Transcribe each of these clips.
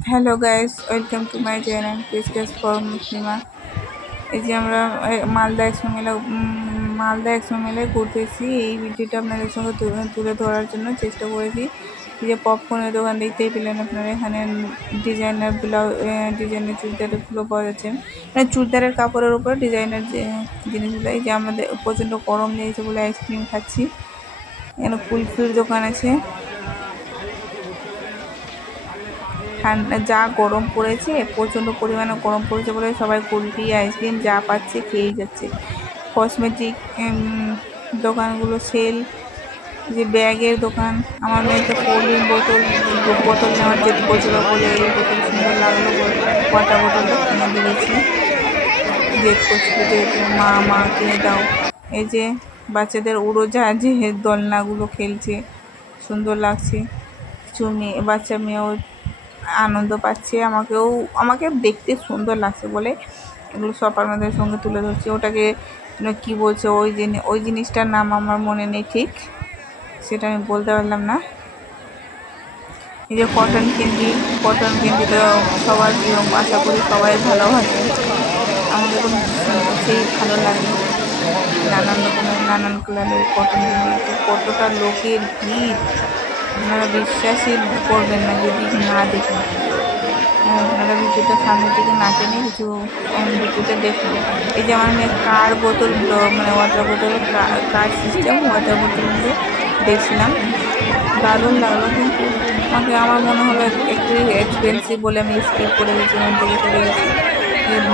Hello guys, welcome to my channel পেজকেস for Muslima. এই যে আমরা মালদা একশো মেলায় ঘুরতেছি। এই ভিডিওটা আপনাদের সঙ্গে তুলে ধরার জন্য চেষ্টা করেছি। এই যে পপকর্নের দোকান দেখতেই পেলেন আপনারা, এখানে ডিজাইনার ডিজাইনের চুড়িদারগুলো পাওয়া যাচ্ছে, মানে চুড়িদারের কাপড়ের উপর ডিজাইনার যে জিনিসগুলো। এই যে আমাদের প্রচণ্ড গরম লেগেছে বলে আইসক্রিম খাচ্ছি। এখানে কুলফির দোকান আছে। ঠান্ডা যা গরম পড়েছে, প্রচণ্ড পরিমাণে গরম পড়েছে বলে সবাই কুলফি আইসক্রিম যা পাচ্ছে খেয়েই যাচ্ছে। কসমেটিক দোকানগুলো সেল, যে ব্যাগের দোকান। আমার মেয়েকে কোল্ড ড্রিঙ্ক বোতল নেওয়ার যে বলছিল বলে এই বোতল সুন্দর লাগলো, ওয়াটার বোতলটা কিনে দিয়েছি। জেদ করছিল যে মা কিনে দাও। এই যে বাচ্চাদের উড়োজাহাজের দোলনাগুলো খেলছে, সুন্দর লাগছে। কিছু বাচ্চা মেয়েও আনন্দ পাচ্ছে, আমাকে দেখতে সুন্দর লাগছে বলে এগুলো সব আপনাদের সঙ্গে তুলে ধরছি। ওটাকে কি বলছে, ওই জিনিসটার নাম আমার মনে নেই ঠিক, সেটা আমি বলতে পারলাম না। এই যে কটন ক্যান্ডি তো সবার প্রিয়, আশা করি সবাই ভালোবাসে। আমাকে তো সেই ভালো লাগে। নানান রকমের নানান কালারের কটন ক্যান্ডি, কতটা লোকের ভিড় আপনারা বিশ্বাসই করবেন না যদি না দেখেন। আপনারা ভিডিওটা সামনে থেকে না টেনে কিছু ভিডিওটা দেখুন। এই যে আমার মেয়ে কার বোতল, মানে ওয়াটার বোতল, কার সিস্টেম ওয়াটার বোতলগুলো দেখছিলাম, দারুণ লাগলো। কিন্তু আমার মনে হলো একটু এক্সপেন্সিভ বলে আমি স্কিপ করে গেছি, ওখান থেকে চলে গেছি।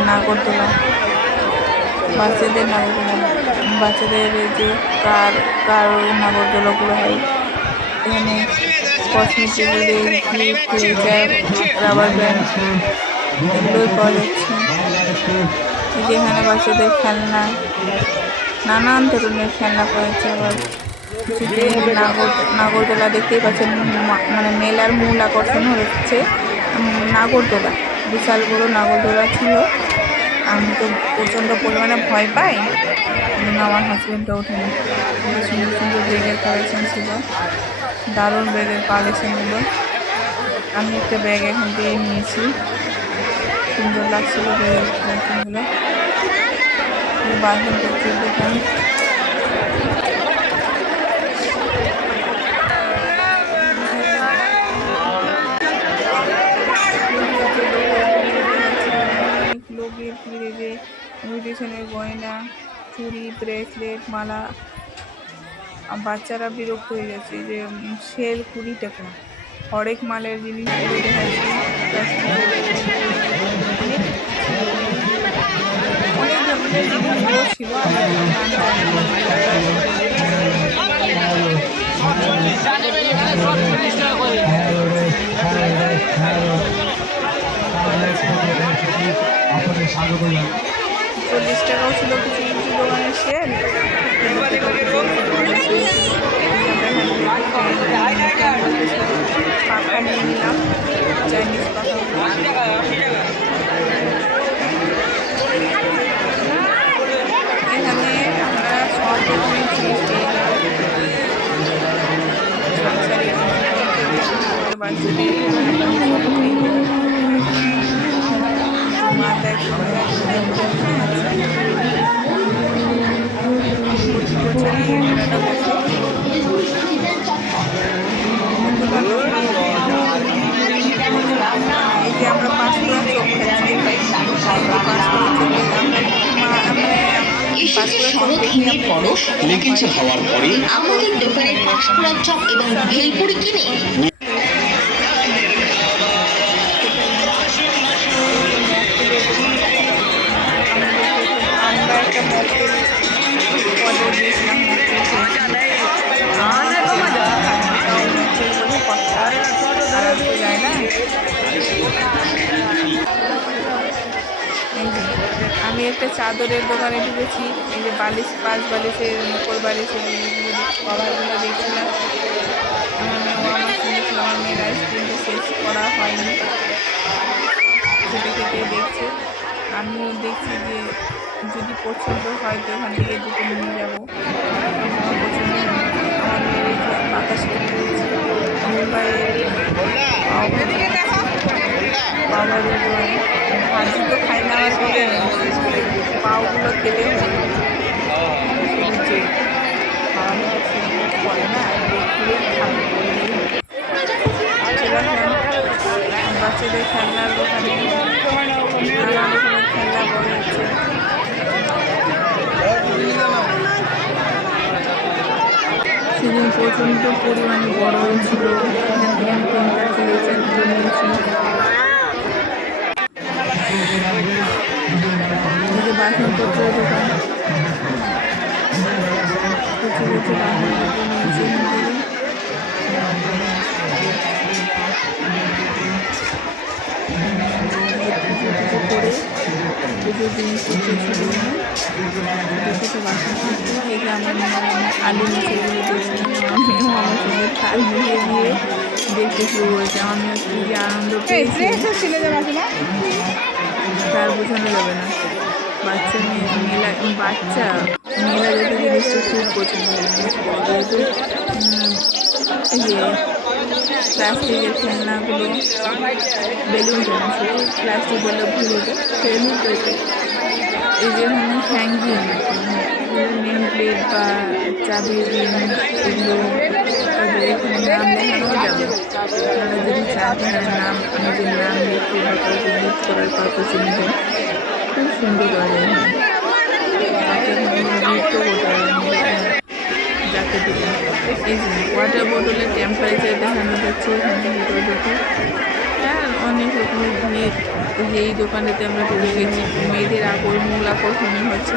নাগরদোলা, বাচ্চাদের এই যে কার নাগরদোলাগুলো হয়। এখানে কসমেটিকের ক্লিপ, রাবার ব্যান্ড এগুলোই পাওয়া যাচ্ছে। যেখানে বাচ্চাদের খেলনা, নানান ধরনের খেলনা পাওয়া যাচ্ছে। আবার কিছুতে নাগরদোলা দেখতেই পাচ্ছেন, মানে মেলার মূল আকর্ষণ হচ্ছে নাগরদোলা। বিশাল বড় নাগরদোলা ছিল। আমি তো প্রচণ্ড পরিমাণে ভয় পাই, আমার হাজব্যান্ডটা ওঠেনি। সুন্দর সুন্দর ব্যাগের কালেকশন ছিল, দারুণ ব্যাগের কালেকশনগুলো। আমি একটা ব্যাগ এখান থেকে নিয়েছি, সুন্দর লাগছিল ব্যাগের কালেকশনগুলো। বাথরুম করছি দোকান। লোকের ফিরে যে ইমিটেশনের গয়না, চুড়ি, ব্রেসলেট, মালা। বাচ্চারা বিরক্ত হয়ে যাচ্ছে যে সেল 20 টাকা, হরেক মালের জিনিসগুলো দেখাচ্ছি। অনেক ধরনের জিনিসগুলো ছিল, চল্লিশ টাকাও ছিল কিছু কিছু দোকানের সেল। পাখা নিয়ে নিলাম, চাইনিজ পাখা। এখানে আমরা সব রকমের জিনিস পেয়ে যাবো। বাচ্চাদের মালদা একশো মেলাটা বসে। এই যে আমরা পাঁচপুরা চোখ খাচ্ছি, লেগেছে হওয়ার পরে আমাদের দোকানে পাঁশকুড়ার চপ এবং ভেলপুরি কিনে আমরা একটা মকটেল অর্ডার দিয়েছিলাম। যায় না। আমি একটা চাদরের দোকানে ঢুকেছি। এই যে বালিশ, 5 বালিশের উপর বালিশের কভারগুলো দেখছিলাম। আমার শুনেছিল আমার মেয়ের আইসক্রিমটা শেষ করা হয়নি, খেতে খেতে দেখছে। আমিও দেখছি যে যদি পছন্দ হয় তো এখান থেকে দুটো নিয়ে যাবো। আমার পছন্দ হয়, আমার মেয়ের বাতাস করতে হচ্ছে। মুম্বাইয়ের পুরো খেলে হয়ে গেছে। শুধু যে খাওয়া দাওয়া সেরকম করে না, দেখলেই খাবে বললেই হবে। চলে আসলাম বাচ্চাদের খেলনার দোকানে। নানা রকমের খেলনা পাওয়া যাচ্ছে। সেদিন প্রচণ্ড পরিমাণে গরম ছিল, এখান থেকে আমি 3টা খেলেছি, দুটো নিয়েছি। এই যে বাসনপত্রের দোকান, কিছু কিছু বাসনপত্র নিয়েছি এখান থেকে। করে কিছু জিনিসপত্র ছিল, ছোটো ছোটো বাসনপত্র। এই যে আমার আলু মিশিয়ে দেখছিলাম, আমিও আমার সঙ্গে থাল মিলিয়ে দিয়ে দেখতে শুরু করেছে। আমিও কি যে আনন্দ পেয়েছি তার বোঝানো যাবে না। বাচ্চা মেয়েরা যাতে জিনিসটা খুব পছন্দ করে। যেহেতু এই যে প্লাস্টিকের খেলনাগুলো, বেলুন কেন শুধু প্লাস্টিক বলে ভুল হতো, বেলুন তৈরি। এই যে এখানে হ্যাঙ্গিং নেম প্লেট বা চাবির রিং, এগুলো তাদের এখানে নাম লেখানো যাবে। তারা যদি চান এখানে নাম, নিজের নাম লিখে বা কাউকে গিফট করার পারপাসে নেবেন, খুব সুন্দর করা যায়। তাকে গিফটও করতে পারবেন যাকে দেবেন। এই যে ওয়াটার বোতলের টেম্পারেচার দেখানো যাচ্ছে এখানে ভিতরে ঢুকে। আর অনেক রকমের ভিড়। যে এই দোকানেতে আমরা ঢুকে গেছি, মেয়েদের মূল আকর্ষণীয় হচ্ছে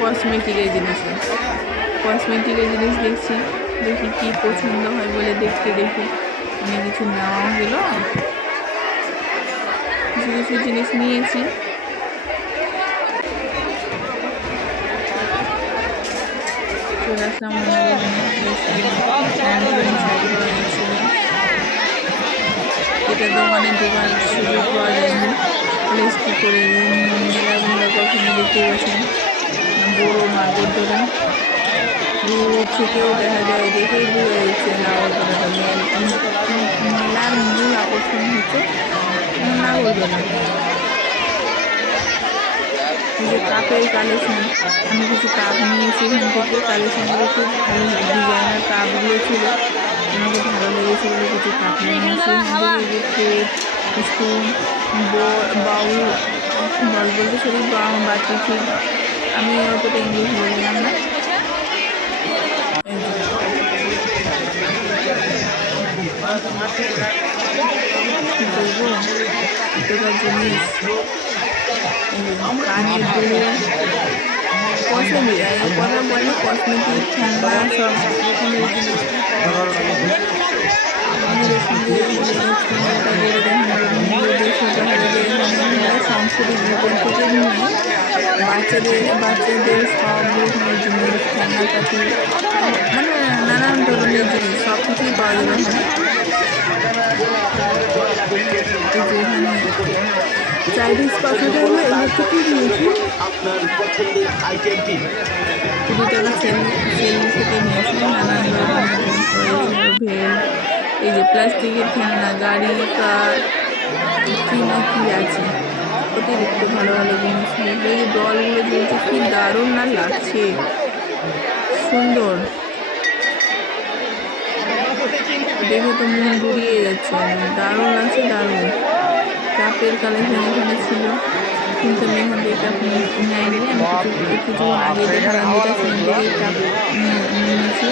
কসমেটিকের জিনিসে। কসমেটিকের জিনিস দেখছি, দেখি কি পছন্দ হয় বলে দেখতে অনেক কিছু নেওয়া গেল। কিছু কিছু জিনিস নিয়েছি। চলে আসলাম এটা দোকানে ঢোকার সুযোগ পাওয়া যায়নি। প্লেস কী করে মেলাগুলো কখনো দেখতে পাচ্ছেন, বড়ো নাগরদোলা দূর থেকেও দেখা যায়, দেখেই বোঝা যাচ্ছে নাগরদোলাটা। মেলার মূল আকর্ষণ হচ্ছে নাগরদোলা। যে কাপের কালেকশন, আমি কিছু কাপ নিয়েছি এখান থেকে। কালেকশনগুলো খুব ভালো, ডিজাইনার কাপগুলো ছিল, আমাকে ভালো লেগেছে বলে কিছু কাপ নিয়েছি। যে প্লেট, স্পুন, বাউল বলতে সরি বাটি, ঠিক আমি অতটা ইংলিশ বললাম না। কী বলবো, এতটা জিনিস, কানের দুল, কথা বলে কসমেটিক খেলনা সব রকমের জিনিস। আমাদের সাংস্কৃতিক জীবন থেকে নিয়ে বাচ্চাদের সব রকমের জিনিস, খেলনাপাতি, মানে নানান ধরনের জিনিস সব কিছুই পাওয়া যাবে এখানে। এখানে চাইনিজ পাখিটা হলো এগুলো থেকে নিয়েছি। 20 টাকা সেল থেকে নিয়েছি। নানান ধরনের ভেল, এই যে প্লাস্টিকের খেলনা, গাড়ি, কার, কি না কি আছে, অতিরিক্ত ভালো ভালো জিনিস। এই যে ডলগুলো ঝুলছে, কি দারুণ না লাগছে, সুন্দর দেখে তো মন জুড়িয়ে যাচ্ছে, দারুণ লাগছে, দারুণ। কাপের কালেকশন এখানে ছিল, কিন্তু আমি এখান থেকে কাপ নেয়নি। আমি কিছুক্ষণ আগে দেখালাম যেটা, সেখান থেকে কাপ নিয়েছি।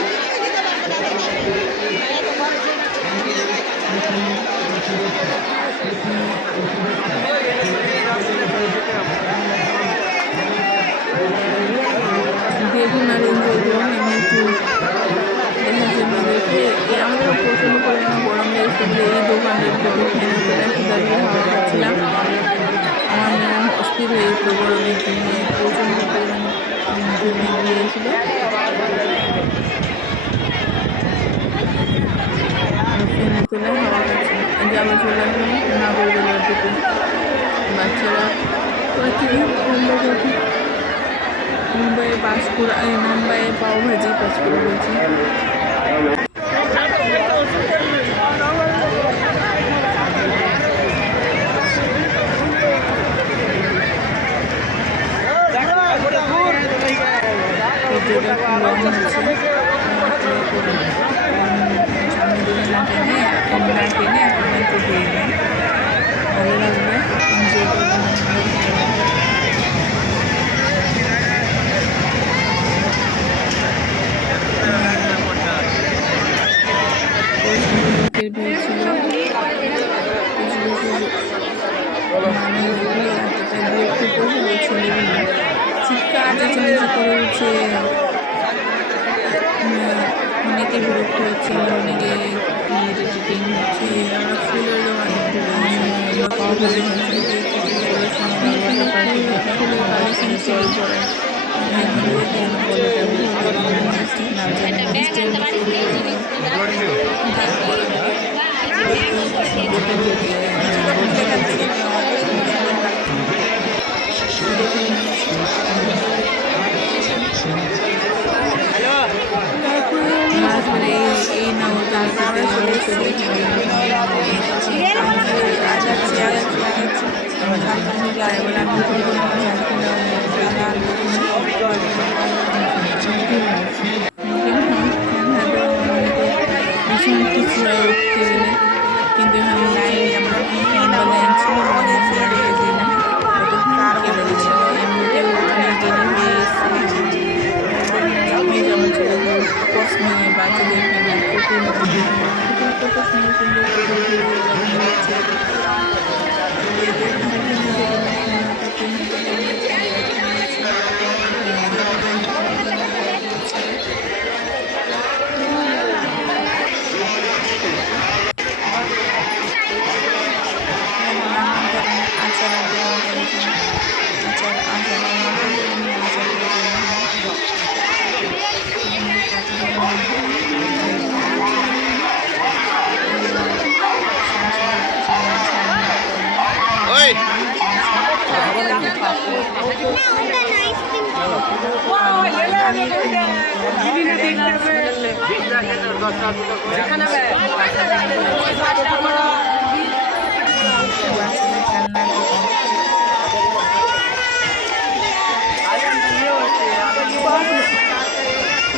দেখুন আর এনজয় করুন। আমি একটু দেখার জন্য দেখে আমাদের প্রচণ্ড পরিমাণে গরম লেগেছে বলে এই দোকানের থেকে ফ্যানের তলায় একটু দাঁড়িয়ে হাওয়া খাচ্ছিলাম। আমার মন অস্থির হয়ে যেত গরমের জন্য, প্রচণ্ড পরিমাণে জমে গিয়েছিল। ফ্যানের তলায় হাওয়া খাচ্ছিলাম। যাবার চলে আসলাম নাগরদোলার দিকে। বাচ্চারা মুম্বাইয়ে পাওভাজি, পাঁচকুড়া বলছি। ছেলেমেয়েকে বিয়ের টিকিং হচ্ছে আমরা ফুলের দোকানে ফুলের কালেকশন ছিল পরে তারপরে এই নাও তারপরে ভীষণ কিছু উঠতে গেলে কিন্তু এখানে লাইন আমরা লাইন ছিল কার বলে দিচ্ছিল এমনিতে ওখানে গেলে হয়ে এসেছে যেমন ছিল কসমে বাচ্চাদের এখানে পুতুল কত সুন্দর সুন্দর আচার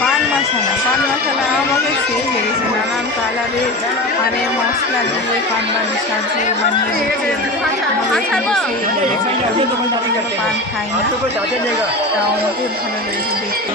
পান মশলা আমাকে সেই লেগেছে নানান কালারের মানে মশলা দিয়ে পান সাজিয়ে বানিয়ে দিচ্ছে আমাকে সেই লেগেছে পান খাই না তাও আমাকে ভালো লেগেছে দেখতে